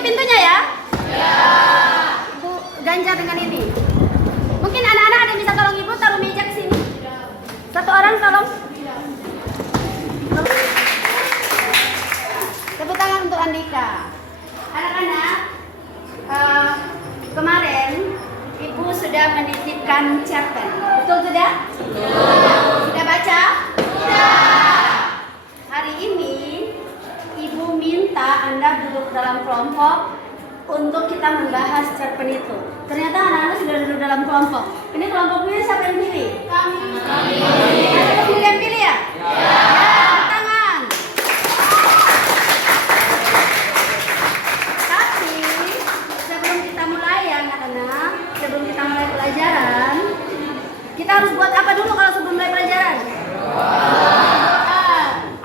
pintunya ya? Ya. Ibu ganjar dengan ini. Mungkin anak-anak ada yang bisa tolong ibu taruh meja ke sini. Satu orang tolong. Tepuk tangan untuk Andika. Anak-anak, kemarin ibu sudah menitipkan cerpen. Betul sudah? Betul. Sudah baca? Sudah. Hari ini ibu minta Anda duduk dalam kelompok untuk kita membahas cerpen itu. Ternyata anak-anak sudah duduk dalam kelompok. Ini kelompoknya siapa yang pilih? Kami. Ada yang pilih ya? Ya. Tangan. Tapi sebelum kita mulai ya anak-anak, sebelum kita mulai pelajaran, kita harus buat apa dulu kalau sebelum mulai pelajaran?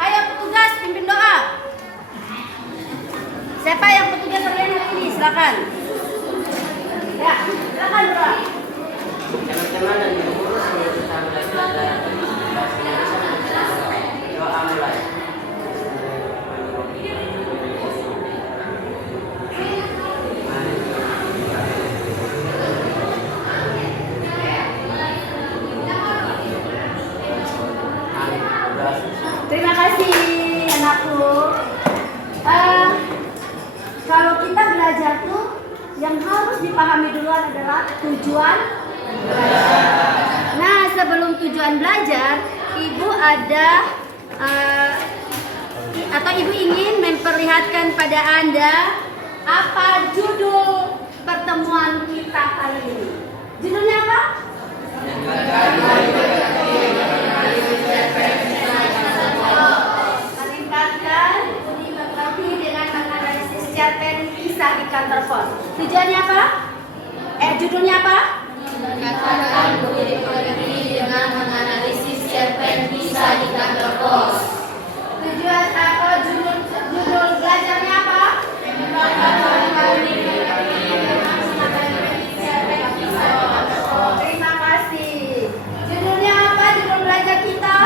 Ayo petugas pimpin doa. Siapa yang petugas hari ini? Silakan. Ya, silakan doa. Teman-teman dan guru sebelum kita mulai pelajaran doa mulai. Terima kasih anakku. Kalau kita belajar tuh yang harus dipahami duluan adalah tujuan belajar. Nah, sebelum tujuan belajar, ibu ada atau ibu ingin memperlihatkan pada Anda apa judul pertemuan kita kali ini. Judulnya apa? Meningkatkan budi pekerti dengan menganalisis cerpen kisah di kantor pos. Tujuannya apa? Judulnya apa? Meningkatkan budi pekerti dengan menganalisis cerpen kisah di kantor pos. Tujuan atau judul belajarnya apa? Terima kasih. Judulnya apa? Judul belajar kita?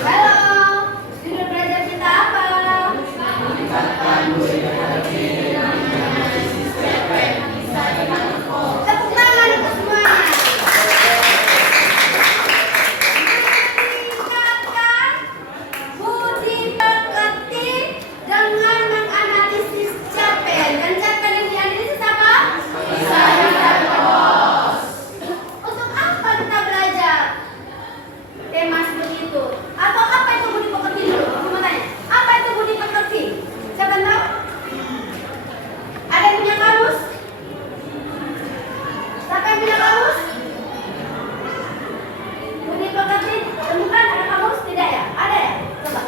Halo. Judul belajar kita apa? Tepuk tangan untuk semuanya. Meningkatkan budi pekerti dengan menganalisis cerpen. Dan cerpen yang dianalisis apa? Untuk apa kita belajar tema seperti itu? Atau apa itu budi pekerti dulu? Aku mau tanya, apa itu budi pekerti? Siapa yang tahu? Ada yang punya kamus? Siapa yang punya kamus? Budi pekerti temukan ada kamus? Tidak ya? Ada ya? Coba.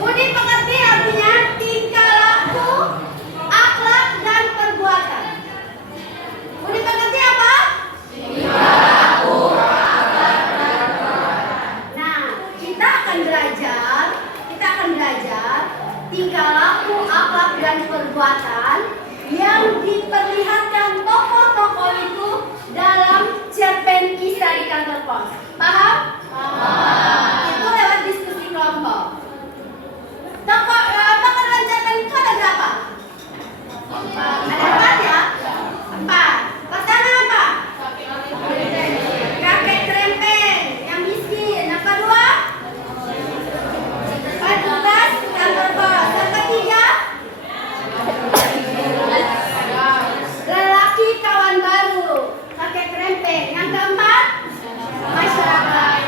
Budi pekerti artinya tingkah laku, akhlak dan perbuatan. Budi pekerti apa? Nah, kita akan belajar tingkah laku, akhlak dan perbuatan yang diperlihatkan tokoh-tokoh itu dalam cerpen kisah di kantor pos. Paham? Paham. Itu lewat diskusi kelompok. Tokoh dalam cerpen itu ada berapa? Ada 4 ya? 4. Pertama apa? Kakek krempeng yang miskin. Yang kedua? Petugas kantor pos. Yang ketiga? Lelaki kawan baru. Kakek krempeng. Yang keempat? Masyarakat.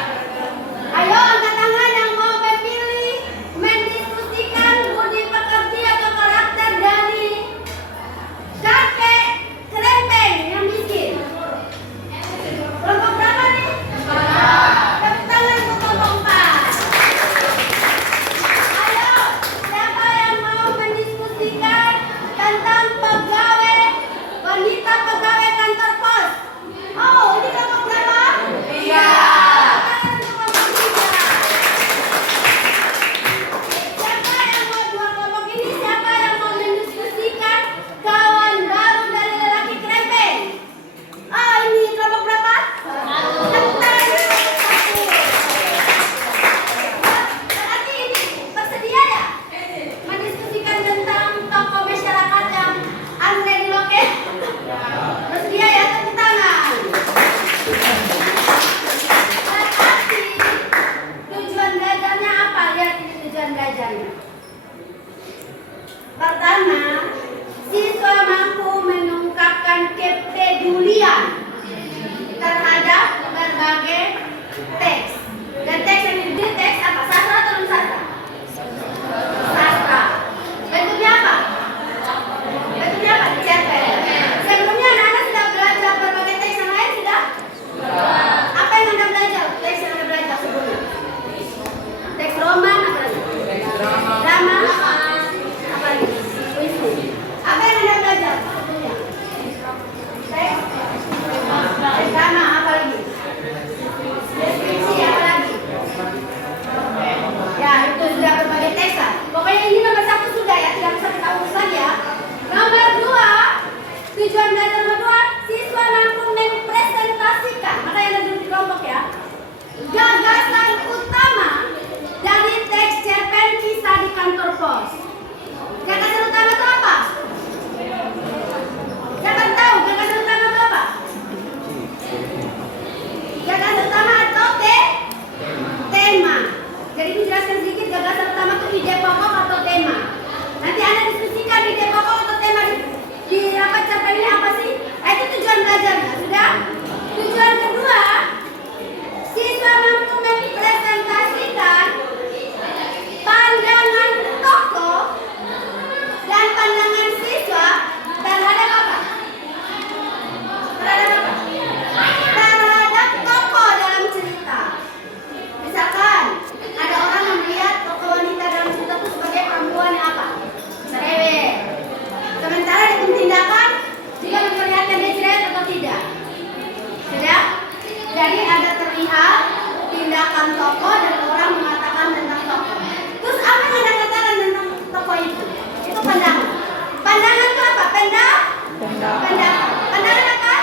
Pandangan apa?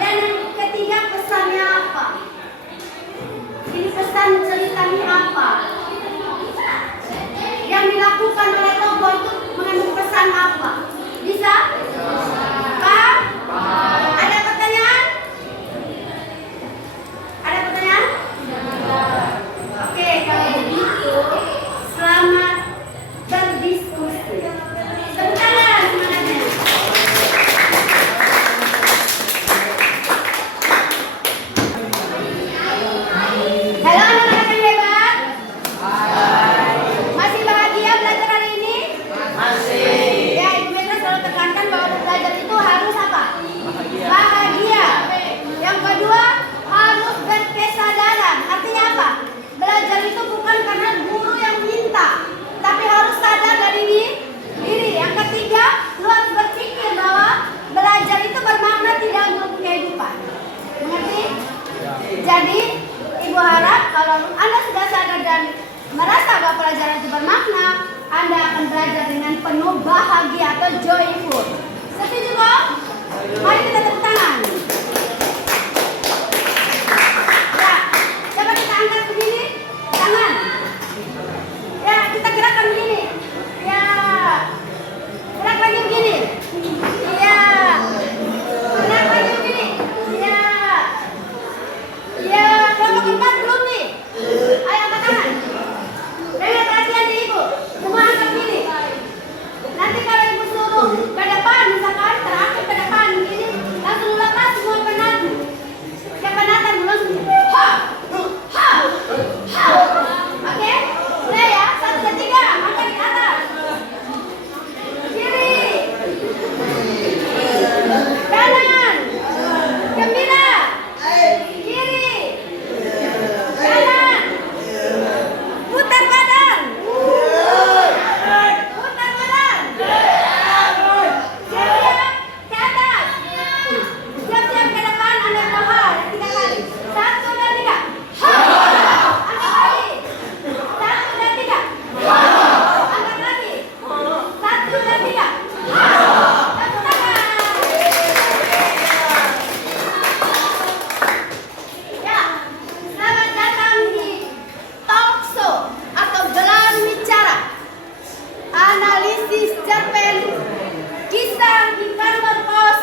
Dan yang ketiga pesannya apa? Ini pesan ceritanya apa? Yang dilakukan oleh tokoh itu mengandung pesan apa? Bisa? Paham? Ada pertanyaan? Ada pertanyaan? Oke, kalau begitu selamat berdiskusi. Tepuk tangan semangatnya. Halo anak-anak yang hebat. Masih bahagia belajar hari ini? Masih. Ya, Ibu Meta selalu tekankan bahwa belajar itu harus apa? Bahagia. Yang kedua, harus berkesadaran. Artinya apa? Belajar itu bukan karena guru yang minta, tapi harus sadar dari diri. Yang ketiga, lu harus berpikir bahwa belajar itu bermakna tidak untuk kehidupan. Mengerti? Jadi, Ibu harap kalau Anda sudah sadar dan merasa bahwa pelajaran itu bermakna, Anda akan belajar dengan penuh bahagia atau joyful. Setuju kok? Mari kita tepuk tangan. Ya, coba kita angkat begini, tangan. Ya, kita gerakkan begini. Ya, gerak lagi begini. Ya, gerak lagi begini. Ya, ya, kelompok 4 belum nih. Ayo angkat tangan. Dengar perhatian nih Ibu. Semua angkat begini. Nanti kalau Ibu suruh ke depan, misalkan terakhir ke depan begini, langsung lepas semua penat. Siapa penatan langsung ha, ha, ha. Oke? Udah ya, 1, 2, 3, angkat di atas. Kiri. Kanan. Gembira. Kiri. Kanan. Putar badan. Putar badan. Siap-siap ke atas. Siap-siap ke depan, Anda berdoa 3 kali. 1, 2, 3. Ha. Angkat lagi. 1, 2, 3. Ha. Angkat lagi. 1, 2, 3. Ha. Tepuk tangan. Ya, selamat datang di talk show atau gelar bicara analisis cerpen kisah di kantor pos.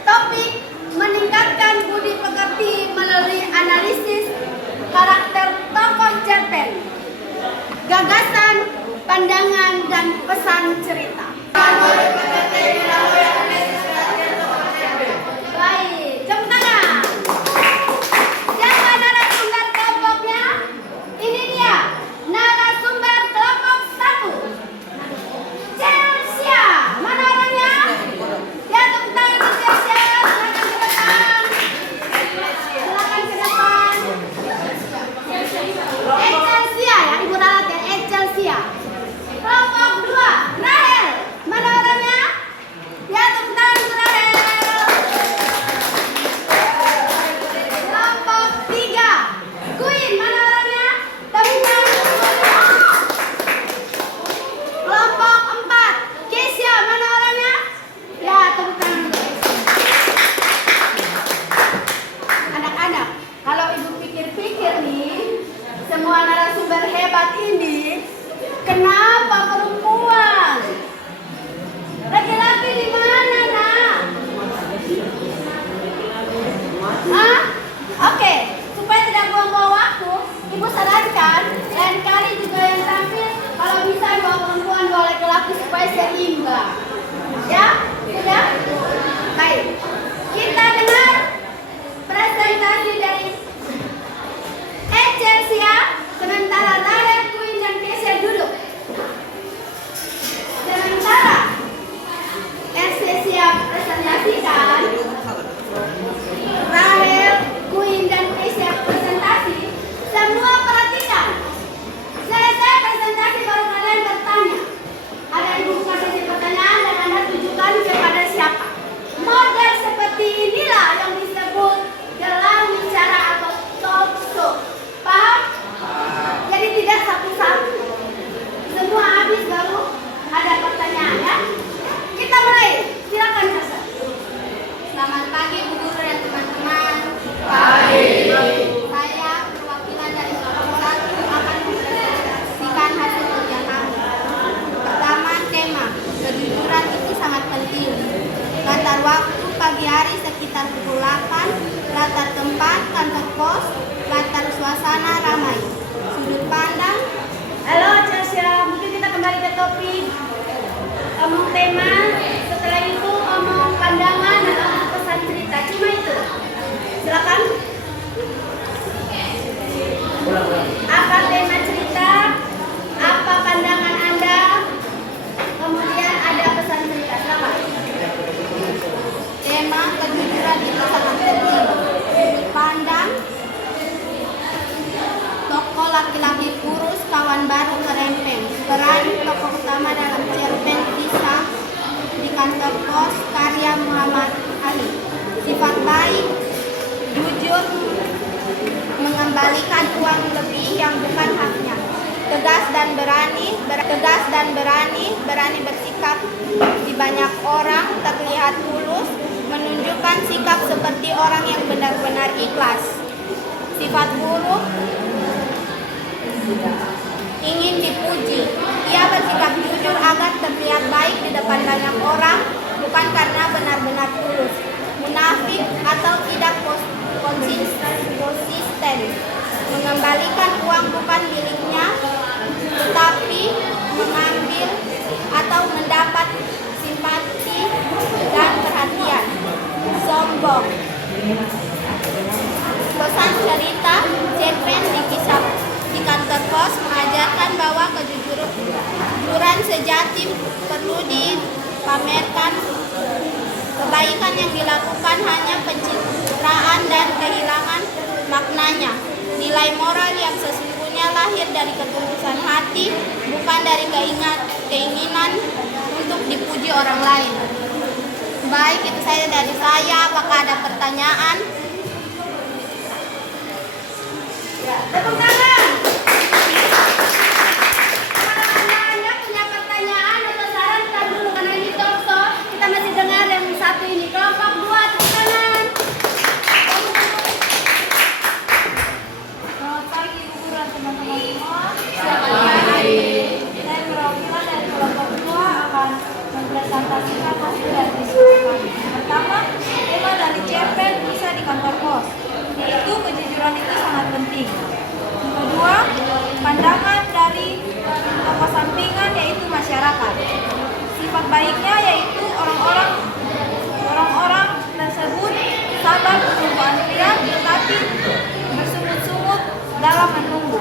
Topik meningkatkan budi pekerti melalui analisis karakter tokoh cerpen, gagasan, pandangan, dan pesan cerita. Baik, tepuk tangan. Siapa narasumber kelompoknya? Ini dia, narasumber kelompok 1. Chelsea, mana orangnya? Ya, tepuk tangan untuk Chelsea. Silakan ke depan. Chelsea ya, Ibu ralat ya, Chelsea. Kelompok 2, Rahel, mana orangnya? Ya, tepuk tangan untuk Rahel. Kelompok 3, Queen, mana orangnya? Tepuk tangan untuk Queen. Kelompok 4, Kesia, mana orangnya? Ya, tepuk tangan untuk Kesia. Anak-anak, kalau Ibu pikir-pikir nih, semua narasumber hebat ini, kenapa perempuan? Laki-laki di mana, nak? Hah? Oke, supaya tidak buang-buang waktu, Ibu sarankan lain kali juga yang tampil kalau bisa bawa perempuan bawa laki-laki supaya seimbang. Ya, sudah? Baik, kita dengar presentasi dari Chelsea, sementara Rahel, Queen, dan Kesia duduk. Sementara Chelsea presentasikan, Rahel, Queen, dan Kesia presentasi, semua perhatikan. Selesai presentasi baru kalian bertanya. Ada Ibu buka sesi pertanyaan omong tema, setelah itu omong pandangan dan omong pesan cerita. Cuma itu. Silakan. Apa tema cerita? Apa pandangan Anda? Kemudian ada pesan cerita. Silakan. Tema kejujuran itu sangat penting. Pandang tokoh laki-laki kurus, kawan baru kerempeng. Peran tokoh utama dalam cerpen Pisah di Kantor Pos karya Muhammad Ali. Sifat baik, jujur, mengembalikan uang lebih yang bukan haknya. Tegas dan berani, berani bersikap di banyak orang, terlihat tulus, menunjukkan sikap seperti orang yang benar-benar ikhlas. Sifat buruk, ingin dipuji. Ia bersikap jujur agar terlihat baik di depan banyak orang, bukan karena benar-benar tulus. Munafik atau tidak konsisten, mengembalikan uang bukan miliknya, tetapi mengambil atau mendapat simpati dan perhatian. Sombong. Pesan cerita cerpen di Kisah di Kantor Pos mengajarkan bahwa kejujuran sejati perlu dipamerkan. Kebaikan yang dilakukan hanya pencitraan dan kehilangan maknanya. Nilai moral yang sesungguhnya lahir dari ketulusan hati, bukan dari keinginan untuk dipuji orang lain. Baik, itu saja dari saya. Apakah ada pertanyaan? Tepuk tangan. Apakah Anda punya pertanyaan atau saran? Kita dulu karena ini talk show. Kita masih dengar yang satu ini. Kelompok 2, tepuk tangan. Selamat pagi Bu Guru dan teman-teman semua. Selamat pagi. Saya perwakilan dari kelompok 2 akan mempresentasikan hasil dari diskusi kami. Pertama, tema dari cerpen Kisah di Kantor Pos, yaitu kejujuran itu sangat penting. Yang kedua, pandangan dari tokoh sampingan yaitu masyarakat. Sifat baiknya yaitu orang-orang tersebut sabar menunggu antrian tetapi bersungut-sungut dalam menunggu.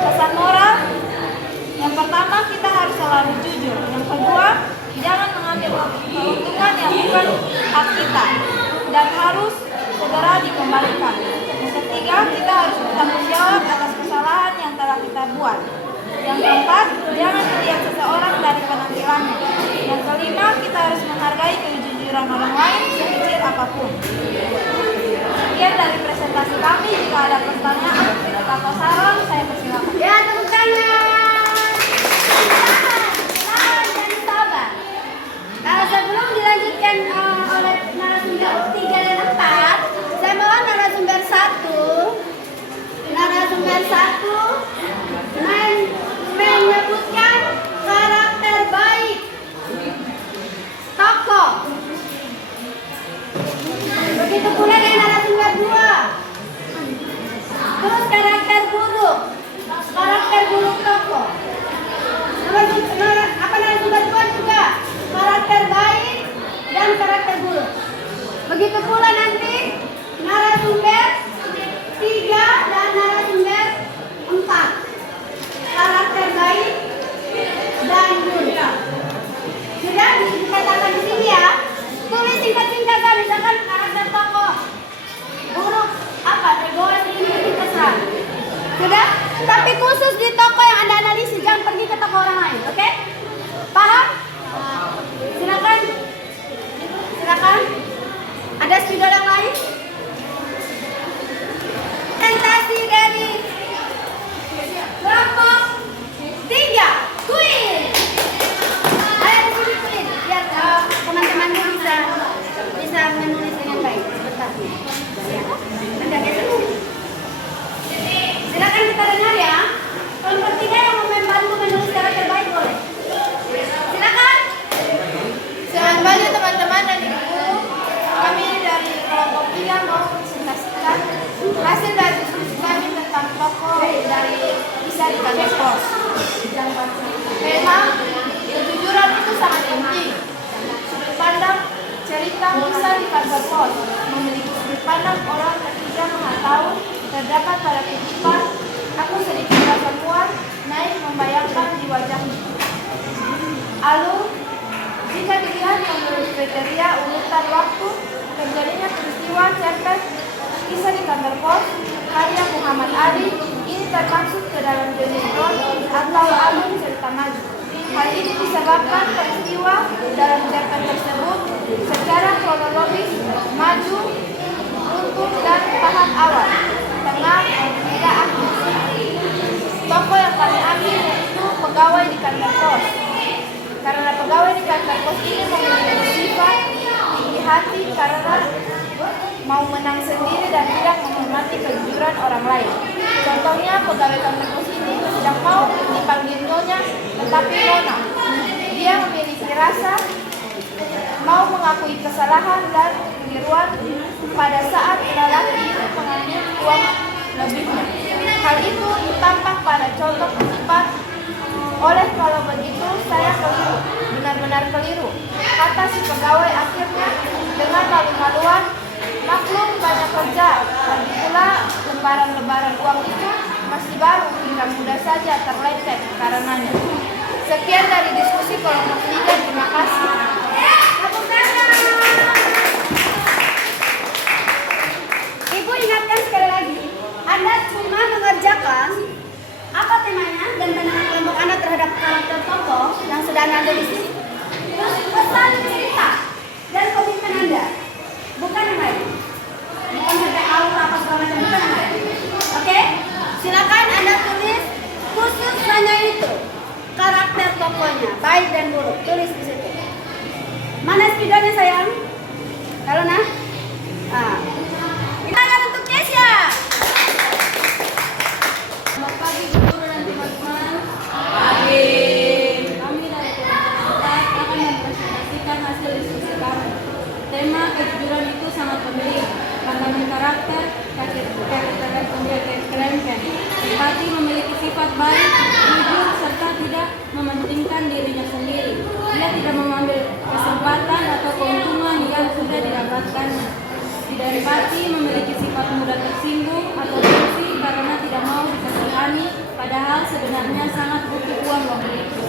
Pesan moral, yang pertama kita harus selalu jujur. Yang kedua, jangan mengambil keuntungan yang bukan hak kita dan harus segera dikembalikan. Yang ketiga, kita harus bertanggung jawab atas kesalahan yang telah kita buat. Yang keempat, jangan melihat seseorang dari penampilannya. Yang kelima, kita harus menghargai kejujuran orang lain sekecil apapun. Sekian dari presentasi kami. Jika ada pertanyaan atau saran, saya persilakan. Ya, tepuk tangan. Tahan dan sabar. Sebelum dilanjutkan oleh narasumber 3 dan 4, saya mohon narasumber 1 menyebutkan karakter baik tokoh. Begitu pula dengan narasumber 2. Terus karakter buruk tokoh. Narasumber 2 juga karakter baik dan karakter buruk. Begitu pula nanti narasumber 3 dan narasumber 4 karakter baik dan buruk. Sudah dikatakan di sini ya. Tulis singkat-singkat kan, misalkan karakter tokoh buruk apa? Egois, ini terserah. Sudah? Tapi khusus di toko yang Anda analisis, jangan pergi ke toko orang lain, oke? Paham? Silakan. Ada student yang lain? Presentasi dari kelompok 3, kuis. Ayo di sini kuis, biar teman-teman bisa menulis dengan baik. Sebentar. Ada geser. Silakan kita dengar ya. Kelompok 3 yang mau membantu menulis karakter baik boleh. Silakan. Selamat pagi teman-teman dan ibu guru. Kami dari kelompok 3 mau presentasikan hasil dari diskusi kami tentang tokoh dari Kisah di Kantor Pos. Memang di kantor pos memiliki sudut pandang orang ketiga mengetahui terdapat pada kutipan, aku sedikit rasa mual naik membayangkan di wajahnya. Lalu, jika dilihat menurut kriteria urutan waktu terjadinya peristiwa cerpen kisah di kantor pos karya Muhammad Ali, ini termasuk ke dalam jenis rol atau album cerita maju. Hal ini disebabkan peristiwa dalam cerpen tersebut secara kronologis maju, runtuh dan tahap awal, tengah, hingga akhir. Tokoh yang kami ambil yaitu pegawai di kantor pos. Karena pegawai di kantor pos ini memiliki sifat tinggi hati karena mau menang sendiri dan tidak menghormati kejujuran orang lain. Contohnya pegawai kantor pos ini tidak mau dipanggil nyonya tetapi nona. Dia memiliki rasa mau mengakui kesalahan dan kekeliruan pada saat lelaki itu mengambil uang lebihnya. Hal itu tampak pada contoh kutipan. Oleh kalau begitu saya keliru, benar-benar keliru, kata si pegawai akhirnya dengan malu-maluan. Maklum banyak kerja, lagi pula lembaran-lembaran uang itu masih baru hingga mudah saja terlecet karenanya. Sekian dari diskusi kelompok 3, terima kasih. Ibu ingatkan sekali lagi, Anda cuma mengerjakan apa temanya dan pandangan kelompok Anda terhadap karakter tokoh yang sudah Anda di sini. Terus pesan cerita dan komitmen Anda, bukan yang lain. Bukan sampai aur apa segala macam, bukan yang lain. Oke? Silakan Anda tulis khusus hanya itu. Karakter tokohnya, baik dan buruk, tulis di situ. Mana spidolnya sayang? Kalau nah? Tangan untuk Kesya. Selamat pagi guru dan teman-teman. Kami dari kelompok 4 akan mempresentasikan hasil diskusi kami. Tema kejujuran itu sangat penting. Pandangan karakter, karakter penjaga kelengken. Empati memiliki sifat baik, jujur serta tidak mementingkan dirinya sendiri. Dia tidak mengambil kesempatan atau keuntungan yang sudah didapatkannya. Tidak empati memiliki sifat mudah tersinggung atau gengsi karena tidak mau dikasihani, padahal sebenarnya sangat butuh uang waktu itu.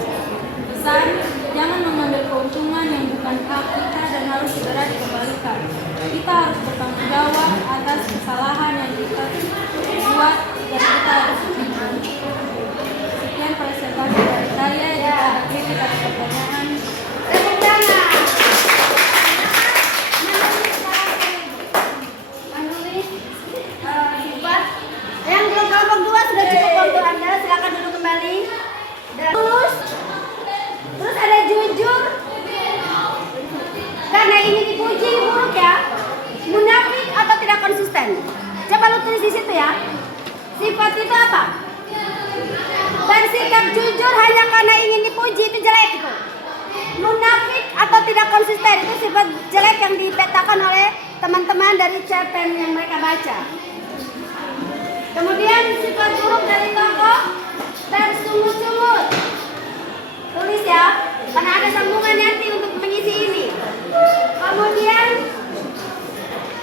Pesan, jangan mengambil keuntungan yang bukan hak kita dan harus segera dikembalikan. Kita harus bertanggung jawab atas kesalahan yang kita buat dan kita harus jujur. Sekian presentasi dari saya. Jika ada kritik atau pertanyaan, Tepuk tangan. Menulis sifat yang belum kelompok 2 sudah cukup untuk Anda. Silakan duduk kembali. Dan terus ada jujur. Karena ini dipuji buruk ya. Munafik atau tidak konsisten. Coba lu tulis di situ ya. Sifat itu apa? Bersikap jujur hanya karena ingin dipuji itu jelek itu. Munafik atau tidak konsisten itu sifat jelek yang dipetakan oleh teman-teman dari cerpen yang mereka baca. Kemudian sifat buruk dari tokoh bersungut-sungut. Tulis ya, karena ada sambungan nanti untuk mengisi ini. Kemudian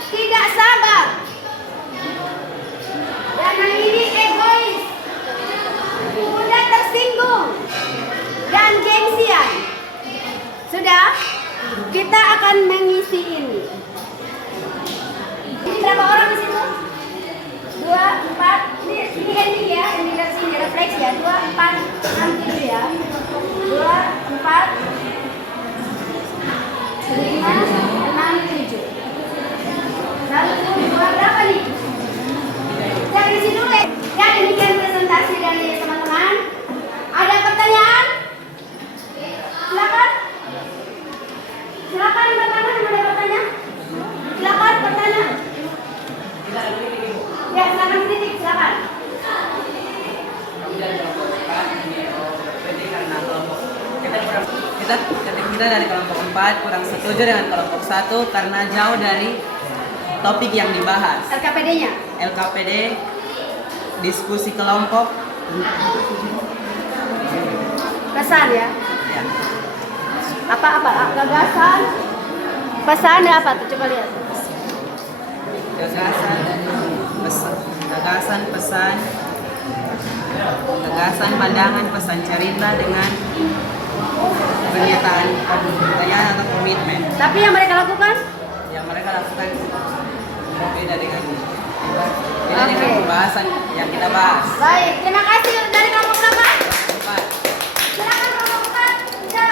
tidak sabar. Dan yang ini egois, mudah tersinggung, dan gengsian. Sudah, kita akan mengisi ini. Ini berapa orang di situ? 2, 4, ini ending ya, ending dari sini refleksi ya. 2, 4, 6, 7 ya. 2, 4, 5, 6, 7. Lalu berapa nih? Jangan isi dulu ya. Ya, demikian presentasi dari teman-teman. Ada pertanyaan? Silakan. Silakan yang pertama, ada pertanyaan? Silakan bertanya. Ya, silakan kritik, silakan. Kita dari kelompok 4 kurang setuju dengan kelompok 1 karena jauh dari topik yang dibahas. LKPD-nya. LKPD, diskusi kelompok, Kesan ya. ya. Apa gagasan? Pesannya apa tuh? Coba lihat. Gagasan, pandangan, pesan cerita dengan pernyataan atau komitmen Tapi yang mereka lakukan? yang mereka lakukan beda dengan Oke. pembahasan yang kita bahas. Baik, terima kasih dari kelompok berapa? Empat. Silakan kelompok 4. Ya.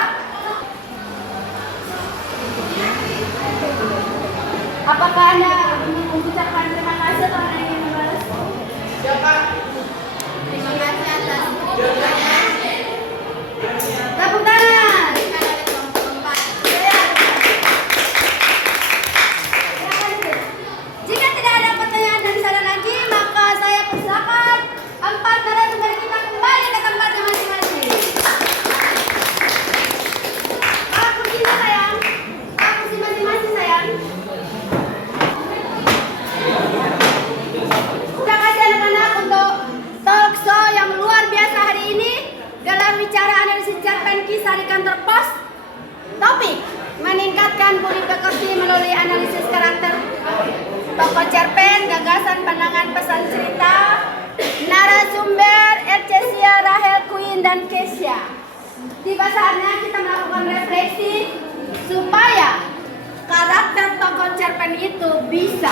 Apakah Anda mengucapkan terima kasih atau Anda ingin membalas? Terima kasih atas Tepuk tangan. Jika tidak ada pertanyaan dari sana lagi, maka saya persilakan 4 narasumber kita kembali ke tempatnya masing-masing. Aku cinta sayang. Aku si masing-masing sayang. Terima kasih anak-anak untuk talk show yang luar biasa hari ini. Gelar bicara analisis cerpen kisah di kantor pos. Topik meningkatkan budi pekerti melalui analisis karakter tokoh cerpen, gagasan, pandangan, pesan cerita. Narasumber Ercesia, Rahel, Queen, dan Kesia. Tiba saatnya kita melakukan refleksi supaya karakter tokoh cerpen itu bisa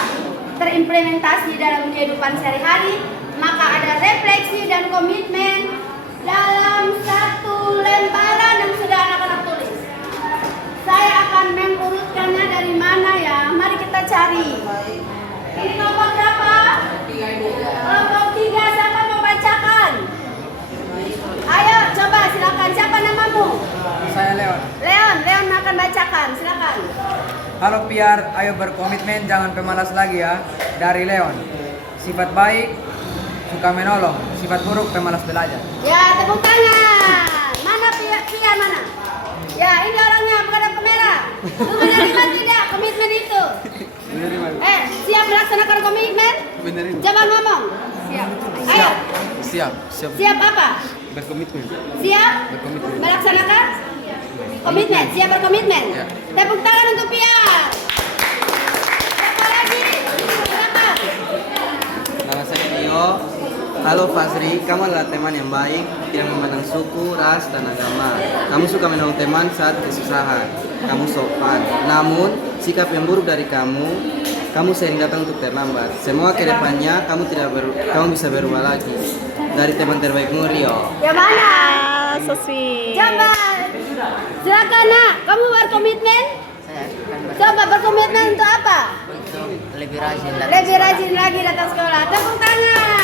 terimplementasi dalam kehidupan sehari-hari. Maka ada refleksi dan komitmen dalam satu lembaran yang sudah anak-anak tulis. Saya akan mengurutkannya dari mana ya? Mari kita cari. Ini kelompok berapa? Kelompok 3. Siapa mau bacakan? Ayo, coba silakan. Siapa namamu? Saya Leon. Leon akan bacakan. Silakan. Halo Piar, ayo berkomitmen, jangan pemalas lagi ya. Dari Leon. Sifat baik, suka menolong. Sifat buruk, pemalas belajar. Ya, tepuk tangan. Mana Pia mana? Ya, ini orangnya bukan ada kamera. Lu menerima tidak komitmen itu? Siap melaksanakan komitmen? Benerin. Coba ngomong. Siap. Ayo. Siap. Siap apa? Berkomitmen. Siap Berkomitmen. melaksanakan komitmen. Siap berkomitmen. Ya. Tepuk tangan untuk Pia. Siapa lagi? Silakan. Nama saya Tio. Halo Fasri, kamu adalah teman yang baik, tidak memandang suku, ras, dan agama. Kamu suka menolong teman saat kesusahan. Kamu sopan. Namun, sikap yang buruk dari kamu sering datang untuk terlambat. Semoga kedepannya kamu bisa berubah lagi. Dari teman terbaikmu Rio. Yang mana? so sweet. Coba. Silakan nak. Kamu berkomitmen? Coba berkomitmen untuk apa? Untuk lebih rajin Lebih rajin lagi datang sekolah. Tepuk tangan.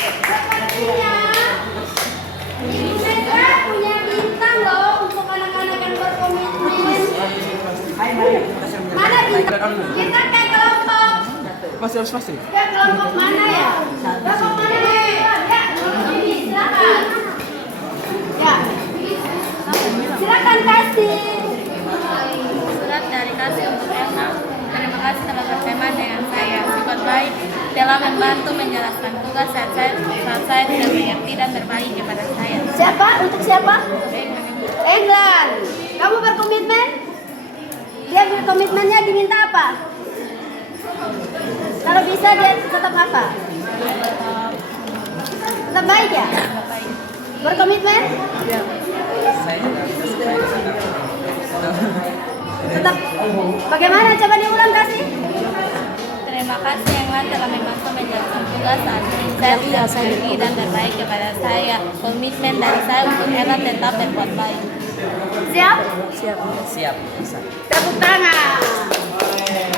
Sepertinya Ibu Netra punya bintang loh untuk anak-anak yang berkomitmen. Mana bintang? Kita kayak kelompok. Masih harus pasti. Ya kelompok mana ya? Kelompok mana nih? Ya kelompok ini silakan. Ya. Silakan kasih. Surat dari kasih untuk Emma. Terima kasih telah berteman dengan saya. Sifat baik dalam membantu menjelaskan tugas saat saya tidak mengerti dan berbagi kepada saya. Siapa? Untuk siapa? England. Kamu berkomitmen? Dia berkomitmennya diminta apa? Kalau bisa dia tetap apa? Tetap baik ya? Berkomitmen? Tetap. Bagaimana? Coba diulang kasih. Terima kasih yang telah membantu menjelaskan tugas saat saya tidak mengerti dan berbagi kepada saya. Komitmen dari saya untuk Ella tetap berbuat baik. Siap? Siap. Bisa. Tepuk tangan.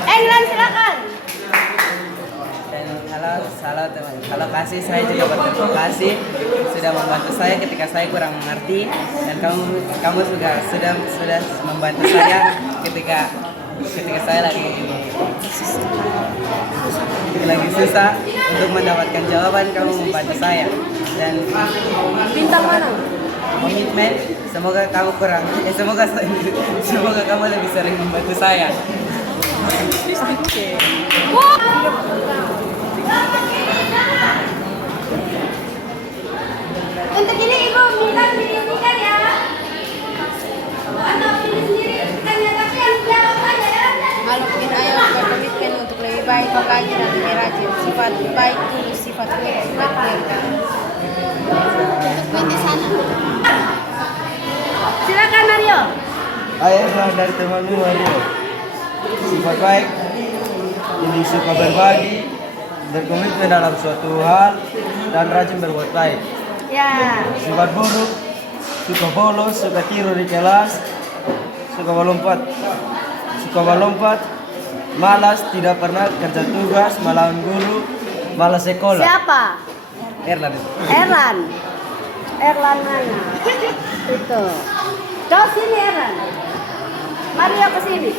England silakan. Dan halo teman. Halo kasih, saya juga berterima kasih sudah membantu saya ketika saya kurang mengerti, dan kamu juga sudah membantu saya ketika saya lagi susah untuk mendapatkan jawaban. Kamu membantu saya, dan Bintang mana? komitmen. Semoga kamu lebih sering membantu saya. Untuk ini ibu minta didirikan ya. Atau pilih sendiri ikannya, tapi yang Ayahlah dari temanmu Mario. Sifat baik, ini suka berbagi, berkomitmen dalam suatu hal, dan rajin berbuat baik. Ya. Sifat buruk, suka bolos, suka tiru di kelas, suka melompat, malas, tidak pernah kerja tugas, melawan guru, malas sekolah. Siapa? Erlan. Erlan. Erlan mana? Itu. Kau sini Erlan. Mario ke sini.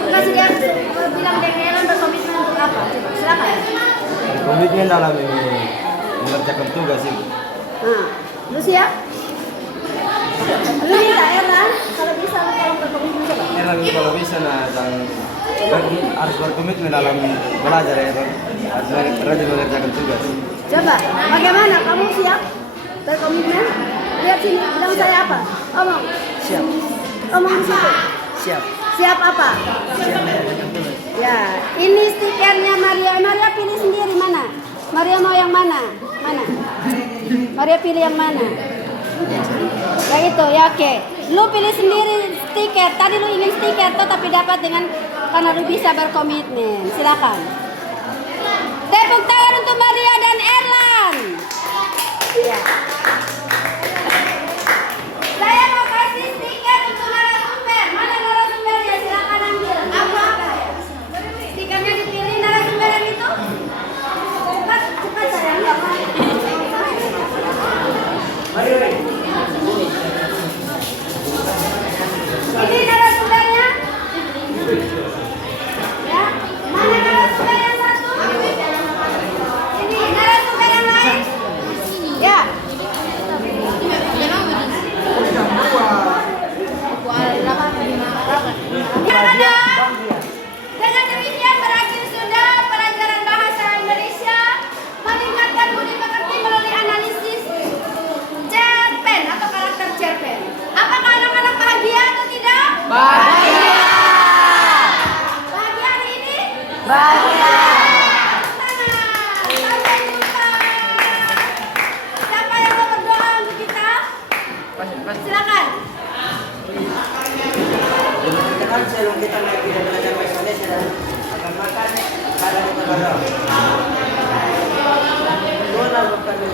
Lu kasih dia bilang dengan Erlan berkomitmen untuk apa? Coba silakan. Komitmen dalam mengerjakan tugas sih. Nah, lu siap? Lu minta Erlan kalau bisa lu tolong berkomitmen coba. Erlan kalau bisa harus berkomitmen dalam belajar ya, harus rajin mengerjakan tugas. Coba, bagaimana? Kamu siap berkomitmen? Lihat sini, bilang saya apa? Omong. Siap. Omong di situ. Siap. Siap apa? Siap mengerjakan tugas. Ya, ini stikernya Maria. Maria pilih sendiri mana? Maria mau yang mana? Mana? Maria pilih yang mana? Yang itu, ya oke. Lu pilih sendiri stiker. Tadi lu ingin stiker tuh, tapi dapat dengan karena lu bisa berkomitmen. Silakan. Tepuk tangan untuk Maria dan Erlan. Ya. Saya mau kasih stiker untuk narasumber. Mana narasumbernya? Silakan ambil. Apa? Stikernya dipilih narasumber yang itu. Cepat, cepat sayang. Ini narasumbernya. Ya, mana narasumber yang satu? Ini narasumber yang lain. Ya. Gimana? Dengan demikian berakhir sudah pelajaran bahasa Indonesia meningkatkan budi pekerti melalui analisis cerpen atau karakter cerpen. Apakah anak-anak bahagia atau tidak? Bahagia. Bahagia hari ini? Bahagia. Sampai jumpa. Siapa yang mau berdoa untuk kita? Silakan. Perkenalkan sebelum kita naik ke belajar bahasa Indonesia dan akan makan, ada kita berdoa. Tuhan Allah berkata,